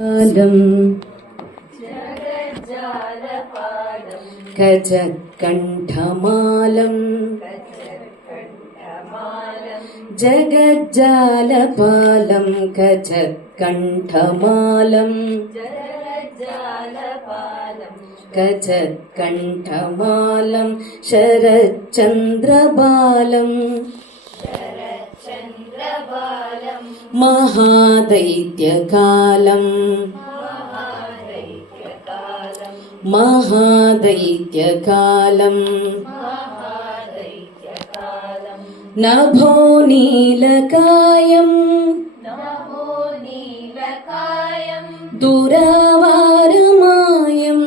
कजत्कण्ठमालम् जगज्जालपालं कजत्कण्ठमालम् कजत्कण्ठमालं शरच्चन्द्रबालम् महादैत्यकालम् नभो नीलकायम् दुरावारमायम्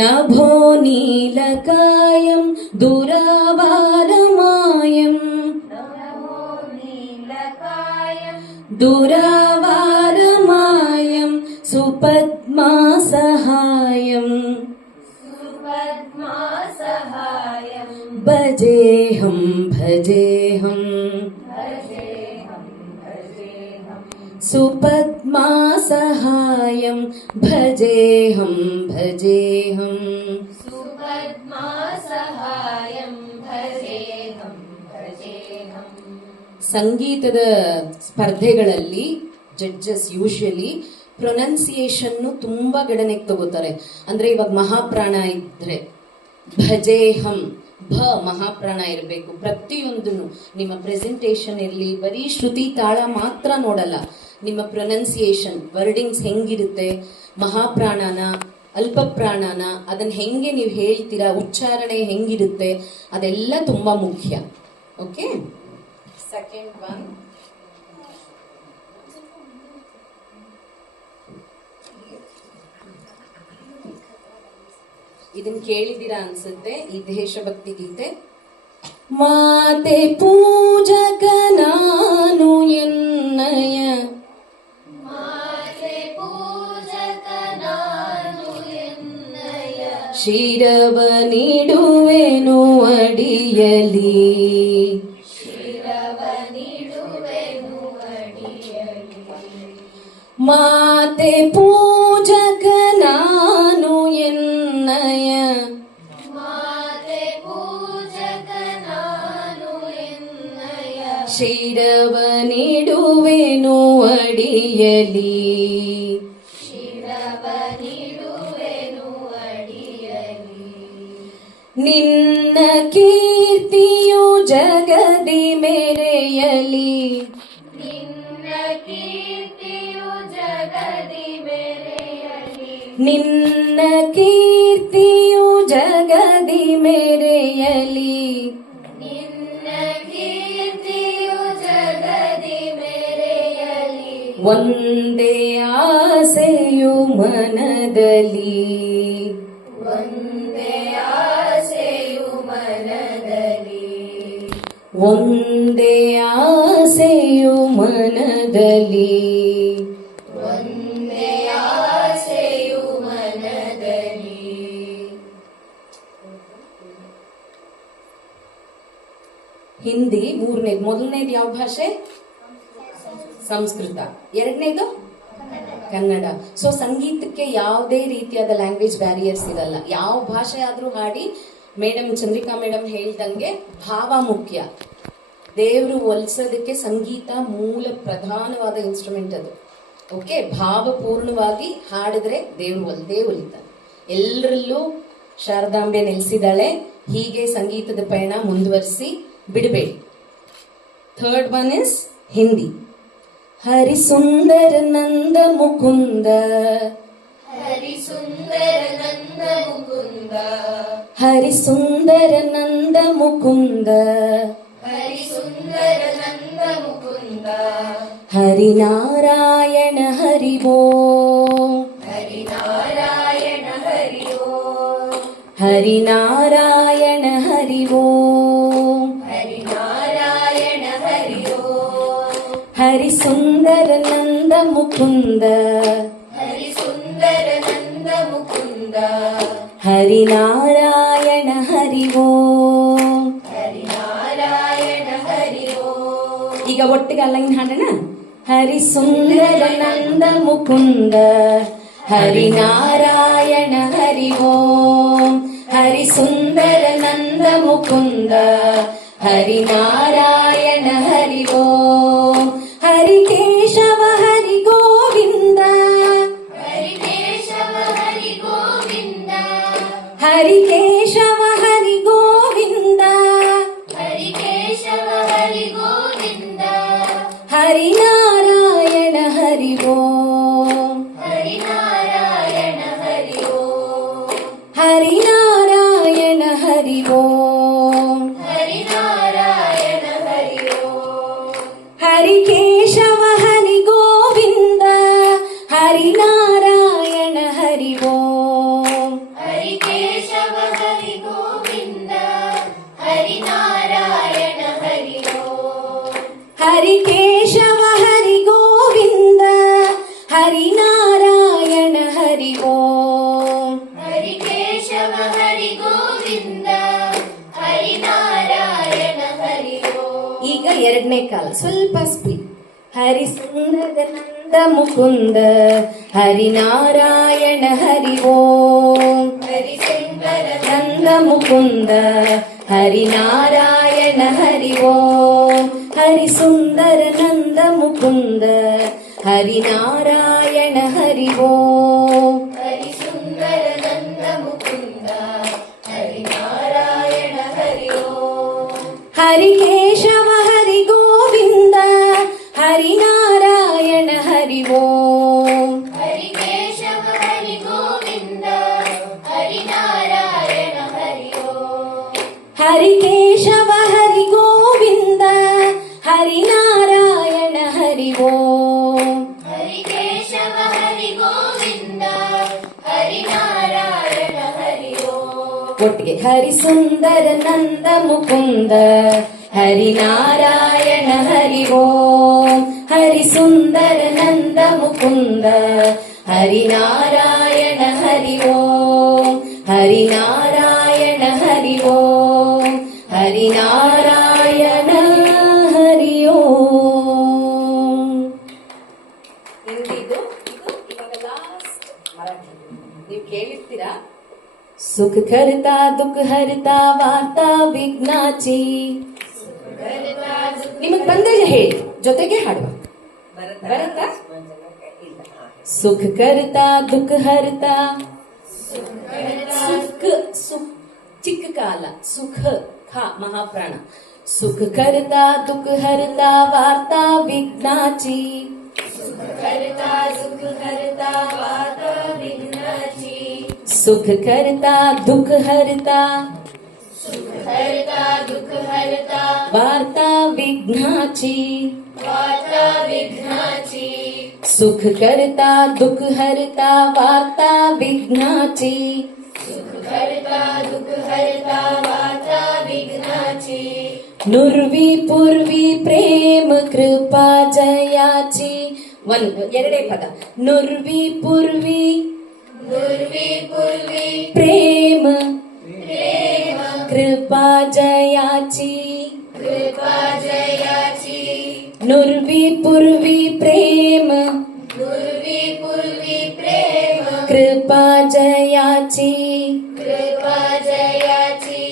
नभो नीलकायम् दुरावारमायम् सुपद्मासहायम् भजेऽहं सुपद्मासहायं भजेऽहं ಸಂಗೀತದ ಸ್ಪರ್ಧೆಗಳಲ್ಲಿ judges usually pronunciation ತುಂಬಾ ಗಣನೆಗೆ ತಗೋತಾರೆ. ಅಂದ್ರೆ ಇವಾಗ ಮಹಾಪ್ರಾಣ ಇದ್ರೆ ಭಜೇಹಂ ಭ ಮಹಾಪ್ರಾಣ ಇರಬೇಕು. ಪ್ರತಿಯೊಂದನ್ನು ನಿಮ್ಮ ಪ್ರೆಸೆಂಟೇಷನ್ ಇರಲಿ, ಬರೀ ಶ್ರುತಿ ತಾಳ ಮಾತ್ರ ನೋಡಲ್ಲ, ನಿಮ್ಮ ಪ್ರೊನೌನ್ಸಿಯೇಷನ್ ವರ್ಡಿಂಗ್ಸ್ ಹೆಂಗಿರುತ್ತೆ, ಮಹಾಪ್ರಾಣನ ಅಲ್ಪ ಪ್ರಾಣನ ಅದನ್ನ ಹೆಂಗೆ ನೀವು ಹೇಳ್ತೀರಾ, ಉಚ್ಚಾರಣೆ ಹೆಂಗಿರುತ್ತೆ, ಅದೆಲ್ಲ ತುಂಬಾ ಮುಖ್ಯ. ಓಕೆ, ಸೆಕೆಂಡ್ ಒನ್ ಇದನ್ನ ಕೇಳಿದಿರಾ ಅನ್ಸುತ್ತೆ, ಈ ದೇಶಭಕ್ತಿ ಗೀತೆ. ಮಾತೆ ಪೂಜಕ ನಾನು ಎನ್ನಯ, ಶಿರವ ನೀಡುವೆನು ಅಡಿಯಲಿ, ಮಾತೆ ಪೂಜಕ ನಾನು ಎನ್ನಯ, ಶಿರವ ನೀಡುವೆನು ಅಡಿಯಲಿ, ನಿನ್ನ ಕೀರ್ತಿಯು ಜಗದಿ ಮೆರೆಯಲಿ, ನಿನ್ನ ಕೀರ್ತಿಯು ಜಗದಿ ಮೆರೆಯಲಿ, ಒಂದೇ ಆಸೆಯು ಮನದಲ್ಲಿ, ಒಂದೇ ಆಸೆಯು ಮನದಲ್ಲಿ, ಹಿಂದಿ ಮೂರನೇದು. ಮೊದಲನೇದು ಯಾವ ಭಾಷೆ? ಸಂಸ್ಕೃತ. ಎರಡನೇದು ಕನ್ನಡ. ಸೊ ಸಂಗೀತಕ್ಕೆ ಯಾವುದೇ ರೀತಿಯಾದ ಲ್ಯಾಂಗ್ವೇಜ್ ಬ್ಯಾರಿಯರ್ಸ್ ಇರಲ್ಲ, ಯಾವ ಭಾಷೆ ಆದ್ರೂ ಹಾಡಿ. ಮೇಡಮ್ ಚಂದ್ರಿಕಾ ಮೇಡಮ್ ಹೇಳ್ದಂಗೆ ಭಾವ ಮುಖ್ಯ. ದೇವರು ಒಲಿಸೋದಕ್ಕೆ ಸಂಗೀತ ಮೂಲ ಪ್ರಧಾನವಾದ ಇನ್ಸ್ಟ್ರೂಮೆಂಟ್ ಅದು. ಓಕೆ, ಭಾವಪೂರ್ಣವಾಗಿ ಹಾಡಿದ್ರೆ ದೇವರು ಒಲಿತಾನೆ. ಎಲ್ಲರಲ್ಲೂ ಶಾರದಾಂಬೆ ನೆಲೆಸಿದಾಳೆ. ಹೀಗೆ ಸಂಗೀತದ ಪಯಣ ಮುಂದುವರಿಸಿ ಬಿಡಬೇಡಿ. Third one is Hindi. Hari ಸುಂದರ ನಂದ ಮುಕುಂದ, ಹರಿ ಸುಂದರ ನಂದ ಮುಕುಂದ, ಹರಿ ಸುಂದರ ನಂದ ಮುಕುಂದ, ಹರಿ ಸುಂದರ ನಂದ ಮುಕುಂದ, ಹರಿ ನಾರಾಯಣ ಹರಿ ಓಂ, ಹರಿ ನಾರಾಯಣ ಹರಿ ಓಂ, ಹರಿ ನಾರಾಯಣ ಹರಿ ಓಂ, ಹರಿ ನಾರಾಯಣ ಹರಿ ಓಂ, ಹರಿ ಸುಂದರ ನಂದ ಮುಕುಂದ, ಹರಿ ಸುಂದರ ನಂದ ಮುಕುಂದ, ಹರಿ ನಾರಾಯಣ ಹರಿ ಓಂ, ಹರಿ ನಾರಾಯಣ ಹರಿ ಓಂ. ಈಗ ಒಟ್ಟಿಗೆ ಲೈನ್ ಹಾಡೋಣ. ಹರಿಸುಂದರ ನಂದ ಮುಕುಂದ ಹರಿನಾರಾಯಣ ಹರಿ ಓಂ. ಹರಿಸುಂದರ ನಂದ ಮುಕುಂದ ಹರಿನಾರಾಯಣ ಹರಿ ಓಂ. ಹರಿ ಕೇಶವ ಹರಿ ಗೋವಿಂದ ಹರಿ ಕೇಶವ ಹರಿ ಗೋವಿಂದ ಹರಿ ಕೇಶವ ಹರಿ ಗೋವಿಂದ ಹರಿ ಕೇಶವ ಹರಿ ಗೋವಿಂದ ಹರಿನಾರಾಯಣ ಹರಿ ಓಂ. ಹರಿನಾರಾಯಣ ಹರಿ ಓಂ. ಹರಿನಾರಾಯಣ ಹರಿ ಓಂ. ಹರಿನಾರಾಯಣ ಹರಿ ಓಂ. ಹರಿ ಕೇಶವ ಹರಿ ಗೋವಿಂದ ಹರಿನಾರಾಯಣ ಹರಿ ಓಂ. ಹರಿ ಕೇಶವ ಹರಿ ಗೋವಿಂದ ಹರಿನಾರಾಯಣ ಹರಿ ಓಂ. ಹರಿ ಕೇಶವ ಹರಿ ಗೋವಿಂದ ಹರಿನಾರಾಯಣ ಹರಿ ಓಂ. ಹರಿ ಕೇಶವ ಹರಿ ಗೋವಿಂದ ಹರಿನಾರಾಯಣ ಹರಿ ಓಂ. ಈಗ ಎರಡನೇ ಕಾಲ ಸ್ವಲ್ಪ ಸ್ಪೀಡ್. ಹರಿ ಸುಂದರ ನಂದ ಮುಕುಂದ ಹರಿನಾರಾಯಣ ಹರಿ ಓಂ. ಹರಿ ಸುಂದರ ನಂದ ಮುಕುಂದ ಹರಿನಾರಾಯಣ ಹರಿ ಓಂ. ಹರಿ ಸುಂದರ ನಂದ ಮುಕುಂದ ಹರಿನಾರಾಯಣ ಹರಿ ಓಂ. ಹರಿ ಸುಂದರ ನಂದ ಮುಕುಂದ ಹರಿನಾರಾಯಣ ಹರಿ ಓಂ. ಹರಿ ಕೇಶವ ಹರಿ ಗೋವಿಂದ ಹರಿನಾರಾಯಣ ಹರಿ ಓಂ. ಹರಿ ಕೇಶವ ಹರಿ ಗೋವಿಂದ ಹರಿನಾರಾಯಣ ಹರಿ ಓಂ. ಹರಿ ಕೇಶವ ಹರಿ ಗೋವಿಂದ ಹರಿನಾರಾಯಣ ಹರಿ ಓಂ. ಹರಿ ಕೇಶವ ಹರಿ ಗೋವಿಂದ ಹರಿನಾರಾಯಣ ಹರಿ ಓಂ. ಒಟ್ಟಿಗೆ ಹರಿ ಸುಂದರ ನಂದ ಮುಕುಂದ ಹರಿನಾರಾಯಣ ಹರಿ ಓಂ. ಹರಿ ಸುಂದರ ನಂದ ಮುಕುಂದ ಹರಿನಾರಾಯಣ ಹರಿ ಓಂ. ಹರಿನಾರಾಯಣ ಹರಿ ಓಂ. ಹರಿನಾರಾಯಣ ಹರಿ ಓಂ. ಹಿಂದಿದು ಇವಾಗ ಲಾಸ್ಟ್ ಮರಾಠಿ ನೀವು ಕೇಳಿರ್ತೀರಾ. ಸುಖ ಕರ್ತಾ ದುಃಖ ಹರ್ತಾ ವಾರ್ತಾ ವಿಘ್ನಾಚಿ. ನಿಮಗ್ ಬಂದ್ರೆ ಹೇಳಿ, ಜೊತೆಗೆ ಹಾಡುವ. ಬರತ್ತಾ? ಸುಖ ಕರ್ತಾ ದುಃಖ ಹರ್ತಾ. ಸುಖ ಸುಖ ಚಿಕ್ಕ ಕಾಲ ಸುಖ ಖ ಮಹಾಪ್ರಾಣ. ಸುಖ ಕರ್ತಾ ದುಃಖ ಹರ್ತಾ ವಾರ್ತಾ ವಿಘ್ನಾಚಿ. ಸುಖ ಕರ್ತಾ ದುಃಖ ಹರ್ತಾ ವಾರ್ತಾ ವಿಘ್ನಾಚಿ. ಸುಖ ಕರ್ತಾ ದುಃಖ ಹರ್ತಾ. ಸುಖ ಹರ್ತಾ ದುಃಖ ಹರ್ತಾ ವಾರ್ತಾ ವಿಘ್ನಾಚಿ. ವಾರ್ತಾ ವಿಘ್ನಾಚಿ. ಸುಖ ಕರ್ತಾ ದುಃಖ ಹರ್ತಾ ವಾರ್ತಾ ವಿಘ್ನಾಚಿ. ಸುಖ ಕರ್ತಾ ದುಃಖ ಹರ್ತಾ ವಾರ್ತಾ ವಿಘ್ನಾಚಿ. ನುರ್ವಿ ಪೂರ್ವಿ ಪ್ರೇಮ ಕೃಪಾ ಜಯಾಚಿ. ಎರಡೇ ಪದ. ನುರ್ವಿ ಪೂರ್ವಿ. ನುರ್ವಿ ಪೂರ್ವಿ ಪ್ರೇಮ. ಪ್ರೇಮ ಕೃಪಾ ಜಯಾಚಿ. ಕೃಪಾ ಜಯಾಚಿ. ನುರ್ವಿ ಪೂರ್ವಿ ಪ್ರೇಮ. ನುರ್ವಿ ಪೂರ್ವಿ ಪ್ರೇಮ ಕೃಪಾ ಜಯಾಚಿ. ಕೃಪಾ ಜಯಾಚಿ.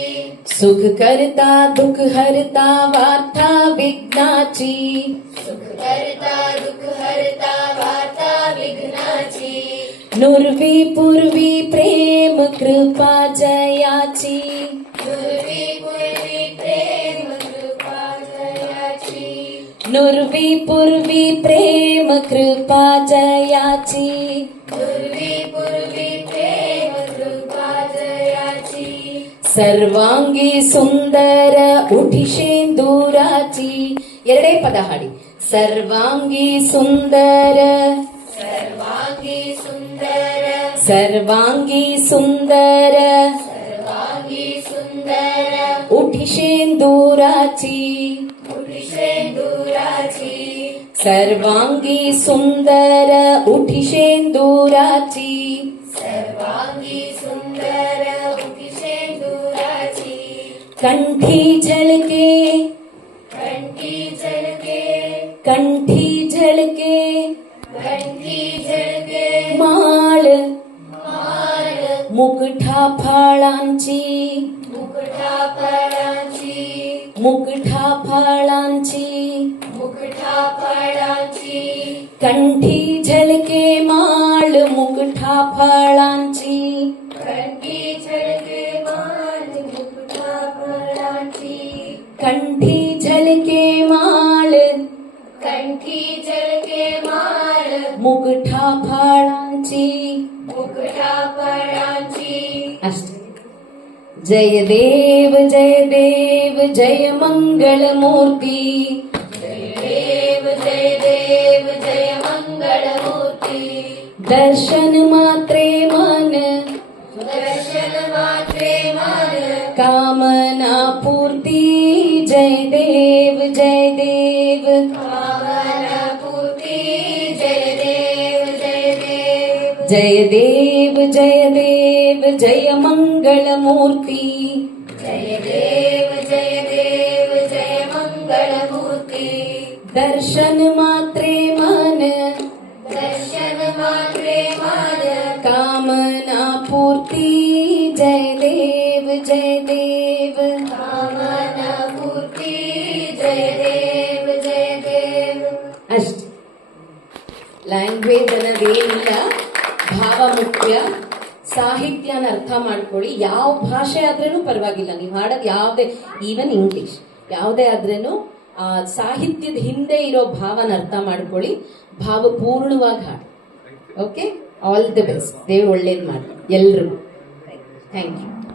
सुख करता दुख हरता वार्ता विघ्नाची. सुख करता दुख हरता वार्ता विघ्नाची. नुर्वी पूर्वी प्रेम कृपा जयाची. नुर्वी पूर्वी प्रेम कृपा जयाची. नुर्वी पूर्वी प्रेम कृपा जयाची. नुर्वी पूर्वी प्रेम कृपा जयाची. सर्वांगी सुंदर उठी शेंदुराची. ಎರಡೇ ಪದ ಹಾಡಿ. ಸರ್ವಾಂಗಿ ಸುಂದರ. ಸರ್ವಾಂಗಿ ಸುಂದರ. ಸರ್ವಾಂಗಿ ಸುಂದರ. ಸರ್ವಾಂಗಿ ಸುಂದರ उठी शेंदुराची. उठी शेंदुराची. सर्वांगी सुंदर उठी शेंदुराची. सर्वांगी सुंदर उठी शेंदुराची. कंठी झलके. कंठी झलके. कंठी झलके. मुकुठाफळांची मुकुटाफळांची मुकुठाफळांची मुकुटाफळांची कंठी झलके माळ मुकुठाफळांची कंठी झळके माळ मुकुटाफळांची कंठी झलके माळ कंठी झळके माळ मुकुठाफळांची मुकुटाफळांची अष्ट जय देव जय देव जय मंगल मूर्ती देव जय देव जय मंगल मूर्ती दर्शन मात्रे मन दर्शन मात्रे मन कामना पूर्ती जय देव जय देव कामना पूर्ती जय देव जय देव जय देव जय देव जय मंगल मूर्ती जय देव जय देव जय मंगल मूर्ती दर्शन मात्रे मन दर्शन मात्रे मन कामना पूर्ती जय देव जय देव कामना पूर्ती जय देव जय देव ಅಷ್ಟೇ. ಲ್ಯಾಂಗ್ವೇಜ್ ಅನ್ನೋದೇನಿಲ್ಲ, ಭಾವ ಮುಖ್ಯ. ಸಾಹಿತ್ಯನ ಅರ್ಥ ಮಾಡ್ಕೊಳ್ಳಿ. ಯಾವ ಭಾಷೆ ಆದ್ರೂ ಪರವಾಗಿಲ್ಲ, ನೀವು ಹಾಡೋದು ಯಾವುದೇ, ಈವನ್ ಇಂಗ್ಲಿಷ್ ಯಾವುದೇ ಆದ್ರೂ ಸಾಹಿತ್ಯದ ಹಿಂದೆ ಇರೋ ಭಾವನ ಅರ್ಥ ಮಾಡ್ಕೊಳ್ಳಿ, ಭಾವಪೂರ್ಣವಾಗಿ ಹಾಡಿ. Okay, all the best. ದೇವ್ರು ಒಳ್ಳೇದು ಮಾಡಿ ಎಲ್ರಿಗೂ. Thank you.